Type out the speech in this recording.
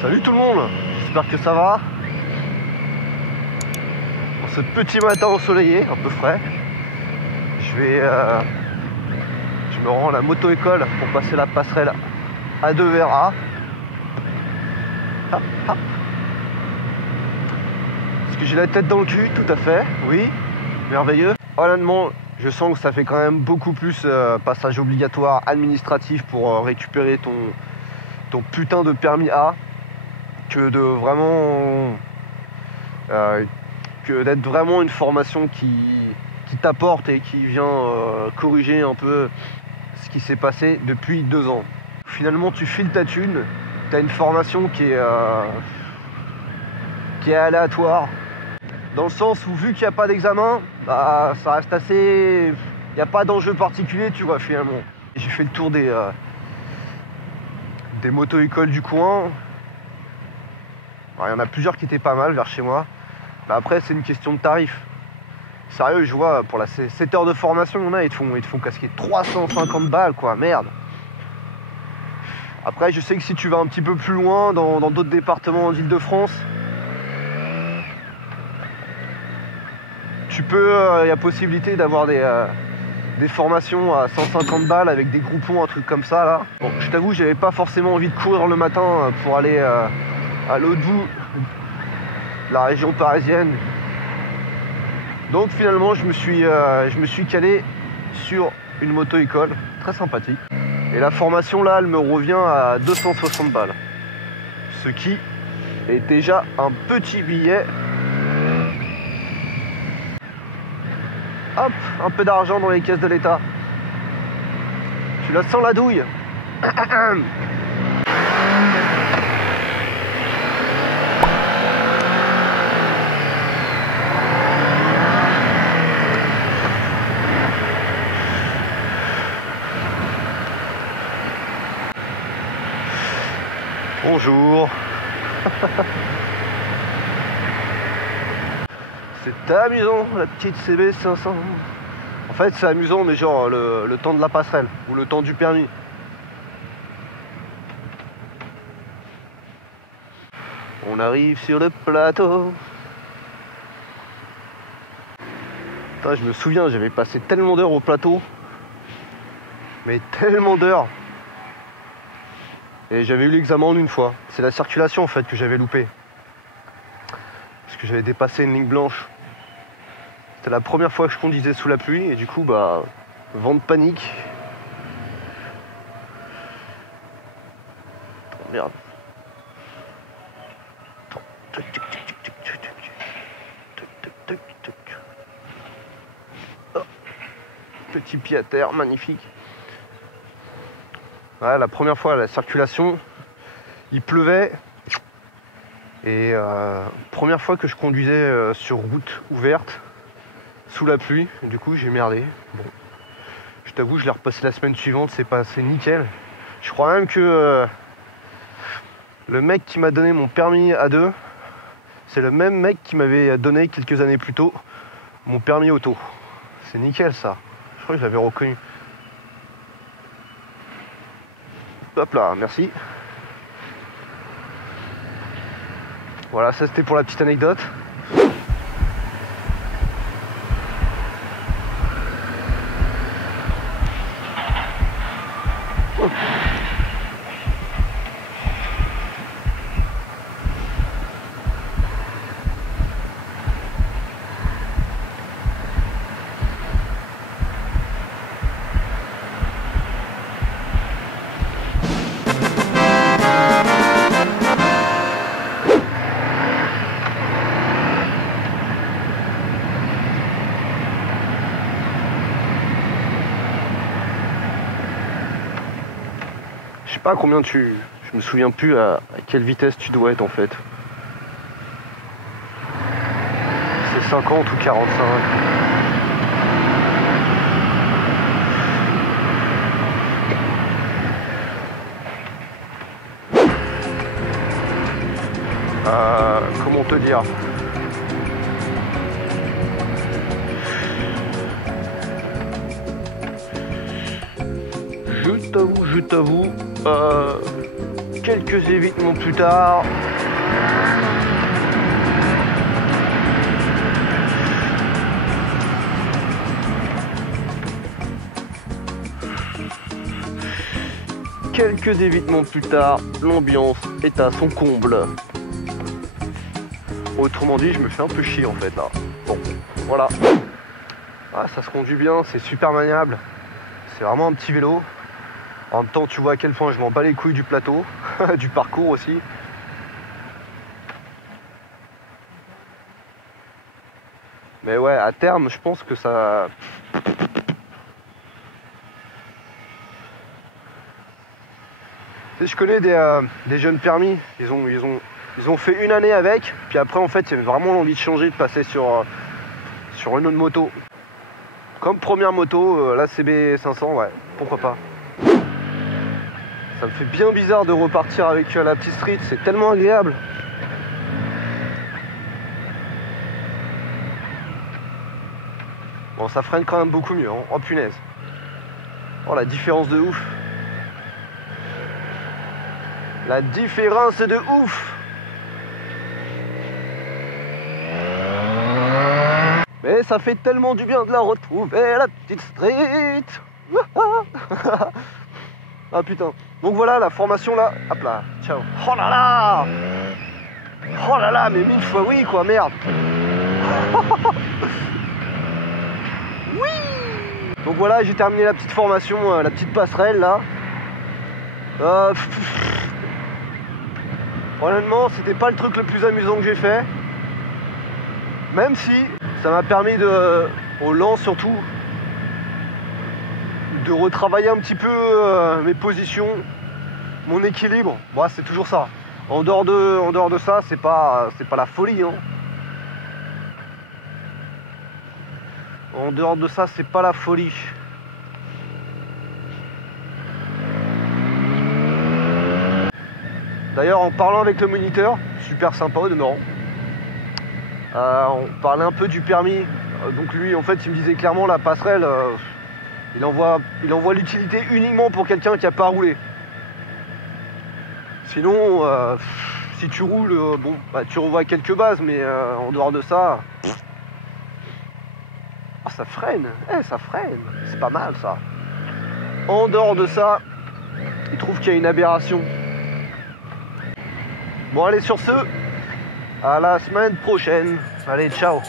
Salut tout le monde, j'espère que ça va. En ce petit matin ensoleillé, un peu frais, je me rends à la moto-école pour passer la passerelle A2 vers A. Est-ce que j'ai la tête dans le cul? Tout à fait, oui, merveilleux. Honnêtement, je sens que ça fait quand même beaucoup plus passage obligatoire administratif pour récupérer ton putain de permis A que de vraiment que d'être vraiment une formation qui t'apporte et qui vient corriger un peu ce qui s'est passé depuis 2 ans. Finalement, tu files ta thune, tu as une formation qui est aléatoire, dans le sens où vu qu'il n'y a pas d'examen, bah, ça reste assez... Il n'y a pas d'enjeu particulier, tu vois, finalement. J'ai fait le tour des moto-écoles du coin. Il y en a plusieurs qui étaient pas mal vers chez moi. Mais après, c'est une question de tarif. Sérieux, je vois, pour la 7 heures de formation, ils te font casquer 350 balles, quoi, merde. Après, je sais que si tu vas un petit peu plus loin, dans d'autres départements d'Île-de-France, il y a possibilité d'avoir des formations à 150 balles avec des groupons, un truc comme ça, là. Bon, je t'avoue, j'avais pas forcément envie de courir le matin pour aller à l'autre bout de la région parisienne. Donc finalement, je me suis calé sur une moto-école très sympathique. Et la formation là, elle me revient à 260 balles. Ce qui est déjà un petit billet. Hop, un peu d'argent dans les caisses de l'État. Tu la sens la douille. Bonjour. C'est amusant la petite CB 500. En fait c'est amusant mais genre le temps de la passerelle ou le temps du permis. On arrive sur le plateau. Putain, je me souviens, j'avais passé tellement d'heures au plateau. Mais tellement d'heures. Et j'avais eu l'examen en une fois. C'est la circulation en fait que j'avais loupé. Parce que j'avais dépassé une ligne blanche. C'était la première fois que je conduisais sous la pluie et du coup bah vent de panique. Oh, merde. Oh. Petit pied à terre, magnifique. Ouais, la première fois, la circulation, il pleuvait. Et première fois que je conduisais sur route ouverte, sous la pluie, du coup j'ai merdé. Bon. Je t'avoue, je l'ai repassé la semaine suivante, c'est passé nickel. Je crois même que le mec qui m'a donné mon permis A2, c'est le même mec qui m'avait donné quelques années plus tôt mon permis auto. C'est nickel ça. Je crois que je l'avais reconnu. Hop là, merci. Voilà, ça c'était pour la petite anecdote. Oh. Je sais pas combien je me souviens plus à quelle vitesse tu dois être en fait. C'est 50 ou 45. Comment te dire? Je t'avoue, Quelques évitements plus tard. Quelques évitements plus tard, l'ambiance est à son comble. Autrement dit, je me fais un peu chier en fait là. Bon, voilà. Ah, ça se conduit bien, c'est super maniable. C'est vraiment un petit vélo. En même temps, tu vois à quel point je m'en bats les couilles du plateau, du parcours aussi. Mais ouais, à terme, je pense que ça... Tu sais, je connais des jeunes permis, ils ont fait une année avec, puis après en fait, il y avait vraiment l'envie de changer, de passer sur une autre moto. Comme première moto, la CB500, ouais, pourquoi pas. Ça me fait bien bizarre de repartir avec la petite street, c'est tellement agréable. Bon, ça freine quand même beaucoup mieux, hein. Oh punaise. Oh, la différence de ouf. La différence de ouf. Mais ça fait tellement du bien de la retrouver, la petite street. Ah putain. Donc voilà la formation là. Hop là. Ciao. Oh là là. Oh là là, mais 1000 fois oui quoi, merde. Oui. Donc voilà, j'ai terminé la petite formation, la petite passerelle là. Honnêtement, c'était pas le truc le plus amusant que j'ai fait. Même si ça m'a permis au lance surtout, de retravailler un petit peu mes positions, mon équilibre. Bon, c'est toujours ça. En dehors de ça, c'est pas la folie. Hein. En dehors de ça, c'est pas la folie. D'ailleurs, en parlant avec le moniteur, super sympa au demeurant, on parlait un peu du permis. Donc lui, en fait, il me disait clairement la passerelle, il envoie l'utilité uniquement pour quelqu'un qui n'a pas roulé. Sinon, si tu roules, bon, bah, tu revois quelques bases, mais en dehors de ça, oh, ça freine, ça freine, c'est pas mal ça. En dehors de ça, il trouve qu'il y a une aberration. Bon allez, sur ce, à la semaine prochaine. Allez, ciao.